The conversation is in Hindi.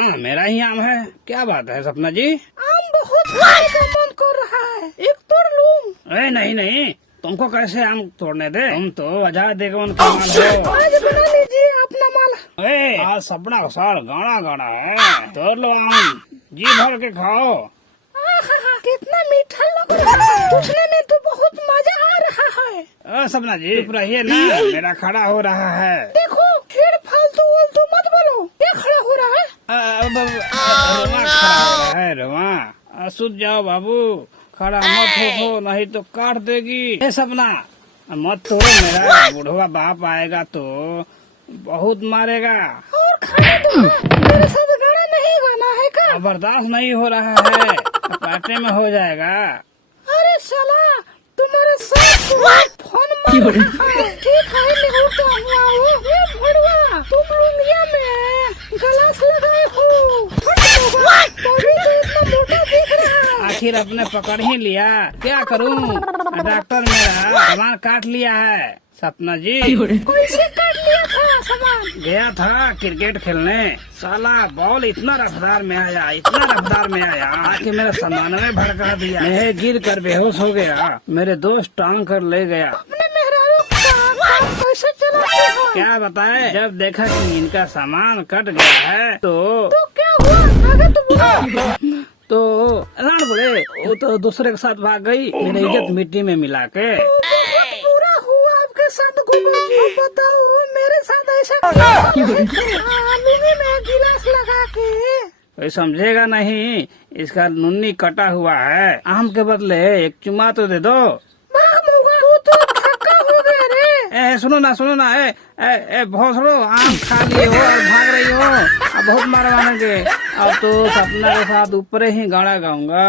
हाँ मेरा ही आम है। क्या बात है सपना जी? आम बहुत खाने का मन कर रहा है, एक तोड़ लूं? अरे नहीं नहीं, तुमको कैसे आम तोड़ने दे? तुम तो आजाद देवगन का माल हो। आज बना लीजिए अपना माल। अरे आज सपना का साल गाना गाना है, तोड़ लो आम, जी भर के खाओ। आहा, कितना मीठा लग रहा है, पूछने में तो बहुत मजा आ रहा है। सपना जी चुप रहिए ना, मेरा खड़ा हो रहा है। देखो फिर फालतू वालतू मत बोलो। क्या खड़ा हो रहा है? रुआ खड़ा हो रहा है, रुआ। सुध जाओ बाबू, खड़ा मत हो नहीं तो काट देगी। ए सपना मत तोड़ो, मेरा बूढ़वा बाप आएगा तो बहुत मारेगा। और खाने दो, मेरे साथ गाना नहीं गाना है का? बर्दाश्त नहीं हो रहा है, पार्टी में हो जाएगा। अरे साला, तुम्हारे साथ फोन मार रहा है। ठीक है, निहुरता हुआ वो। ये भड़वा, तुम लुंगिया में गलास लगाए हो, तभी तो इतना मोटा दिख रहा है। आखिर अपने पकड़ ही लिया, क्या करूं? डॉक्टर मेरा सामान काट लिया है। सपना जी कैसे काट लिया था सामान? गया था क्रिकेट खेलने, साला बॉल इतना रफ्तार में आया, इतना रफ्तार में आया कि मेरा सामान में भड़का दिया। मैं गिर कर बेहोश हो गया, मेरे दोस्त टांग कर ले गया। अपने मेहरारू का कैसे चलाते हो? क्या बताए, जब देखा कि इनका सामान कट गया है तो क्या हुआ? आगे तो बोलो। तो राण बोले वो तो दूसरे के साथ भाग गई, मेरी इज्जत मिट्टी में मिला के। बहुत बुरा हुआ आपके साथ गोपाल जी। अब बताओ मेरे साथ ऐसा लुंगी में गिलास लगा के। कोई समझेगा नहीं, इसका नुन्नी कटा हुआ है। आम के बदले एक चुमा तो दे दो। तू तो थका हो गया रे। सुनो ना, भोसड़ो आम खा लिए हो और भाग रही हो, अब बहुत मारवाएंगे। अब तो सपना के साथ ऊपर ही गाना गाऊंगा।